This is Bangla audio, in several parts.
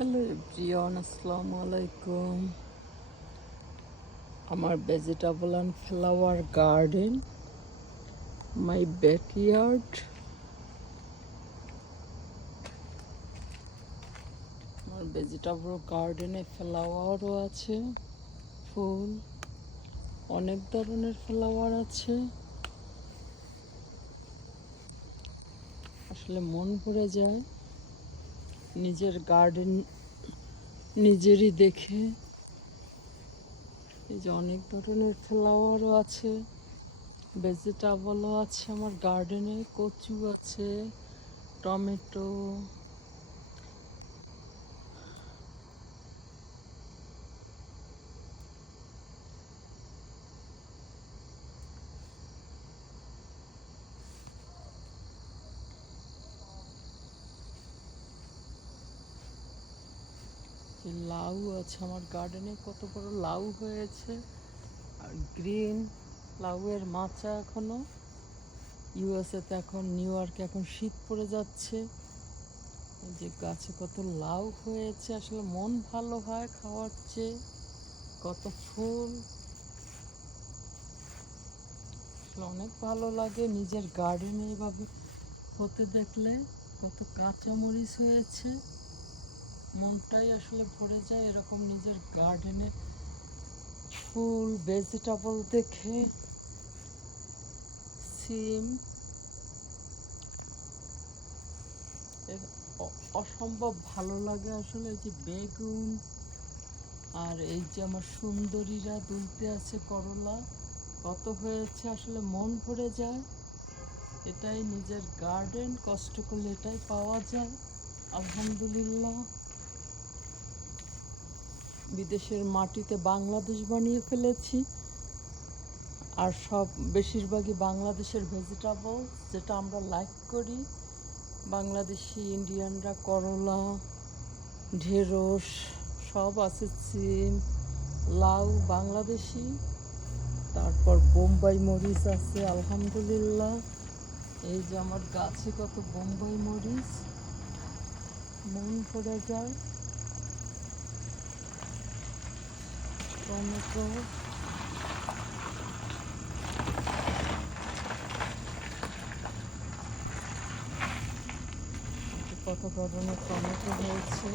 হ্যালো এভরিওয়ান, আসসালামু আলাইকুম। আমার vegetable and flower garden, my backyard. আমার ভেজিটেবল গার্ডেনে ফ্লাওয়ারও আছে, ফুল, অনেক ধরনের ফ্লাওয়ার আছে। আসলে মন ভরে যায় নিজের গার্ডেন নিজেরই দেখে। এই যে অনেক ধরনের ফ্লাওয়ারও আছে, ভেজিটেবলও আছে আমার গার্ডেনে। কচু আছে, টমেটো, লাউ আছে আমার গার্ডেনে। কত বড় লাউ হয়েছে, আর গ্রিন লাউয়ের মাচা। এখনো ইউএসএতে, এখন নিউ ইয়র্কে এখন শীত পড়ে যাচ্ছে। এই যে গাছে কত লাউ হয়েছে, আসলে মন ভালো হয় খাওয়ার চেয়ে। কত ফুল, আসলে অনেক ভালো লাগে নিজের গার্ডেনে এভাবে হতে দেখলে। কত কাঁচামরিচ হয়েছে, মনটাই আসলে ভরে যায় এরকম নিজের গার্ডেনে ফুল ভেজিটেবল দেখে। সিম, অসম্ভব ভালো লাগে আসলে। এই যে বেগুন, আর এই যে আমার সুন্দরীরা দুলতে আছে, করলা কত হয়েছে, আসলে মন ভরে যায়। এটাই নিজের গার্ডেন, কষ্ট করলে এটাই পাওয়া যায়, আলহামদুলিল্লাহ। বিদেশের মাটিতে বাংলাদেশ বানিয়ে ফেলেছি, আর সব বেশিরভাগই বাংলাদেশের ভেজিটেবল যেটা আমরা লাইক করি। বাংলাদেশি ইন্ডিয়ানরা করলা, ঢেঁড়স সব আছে, সিম, লাউ বাংলাদেশি। তারপর বোম্বাই মরিচ আছে, আলহামদুলিল্লাহ। এই যে আমার গাছে কত বোম্বাই মরিচ, মন ভরে যায়। টমেটো, কত ধরনের টমেটো হয়েছে।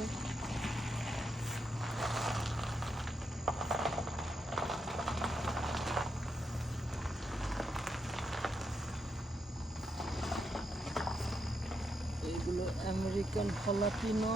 এইগুলো আমেরিকান হলাপিনো।